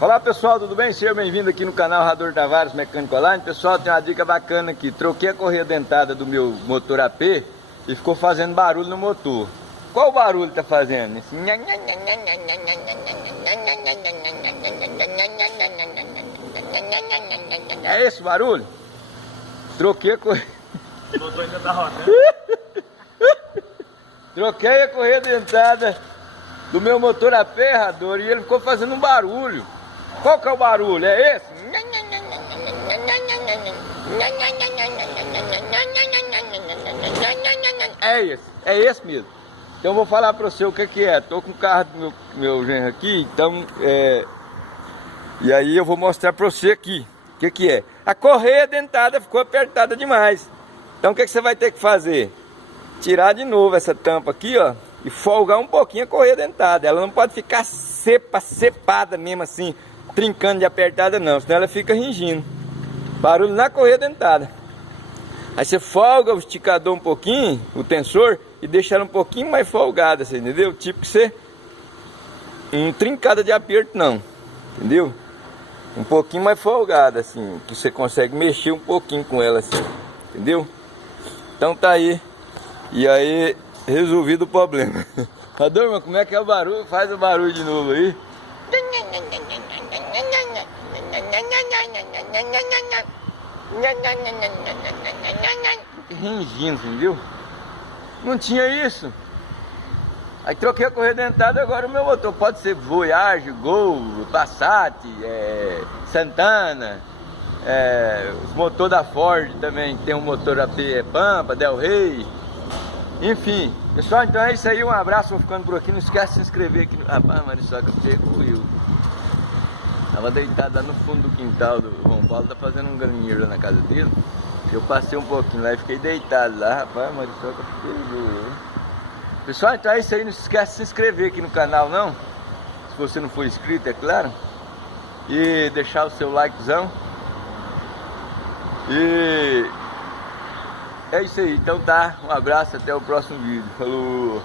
Olá pessoal, tudo bem? Seja bem-vindo aqui no canal Rador Tavares Mecânico Online. Pessoal, tem uma dica bacana aqui. Troquei a correia dentada do meu motor AP e ficou fazendo barulho no motor. Qual o barulho tá fazendo? Esse... É esse o barulho? Troquei a correia. O motor ainda tá rodando. Troquei a correia dentada do meu motor AP, Rador, e ele ficou fazendo um barulho. Qual que é o barulho? É esse? É esse mesmo. Então eu vou falar pra você o que é. Tô com o carro do meu genro aqui, então e aí eu vou mostrar pra você aqui o que é. A correia dentada ficou apertada demais. Então o que você vai ter que fazer? Tirar de novo essa tampa aqui, ó, e folgar um pouquinho a correia dentada. Ela não pode ficar cepada mesmo assim, trincando de apertada não, senão ela fica ringindo. Barulho na correia dentada. Aí você folga o esticador um pouquinho, o tensor, e deixa ela um pouquinho mais folgada, você entendeu? Tipo que você não trincada de aperto não, entendeu? Um pouquinho mais folgada assim, que você consegue mexer um pouquinho com ela assim, entendeu? Então tá aí. E aí, resolvido o problema. Rador, como é que é o barulho? Faz o barulho de novo aí. Ringindo, entendeu? Não tinha isso. Aí troquei a correia dentada, agora o meu motor pode ser Voyage, Gol, Passat, Santana, os motores da Ford também, tem um motor AP Pampa, Del Rey. Enfim, pessoal, então é isso aí, um abraço, vou ficando por aqui, não esquece de se inscrever aqui no... Rapaz, Marissoca, você fui eu. Tava deitado lá no fundo do quintal do João Paulo, tá fazendo um galinheiro lá na casa dele. Eu passei um pouquinho lá e fiquei deitado lá, rapaz, Marissoca, fiquei eu. Pessoal, então é isso aí, não se esquece de se inscrever aqui no canal não, se você não for inscrito, é claro. E deixar o seu likezão. E... é isso aí, então tá, um abraço, até o próximo vídeo, falou!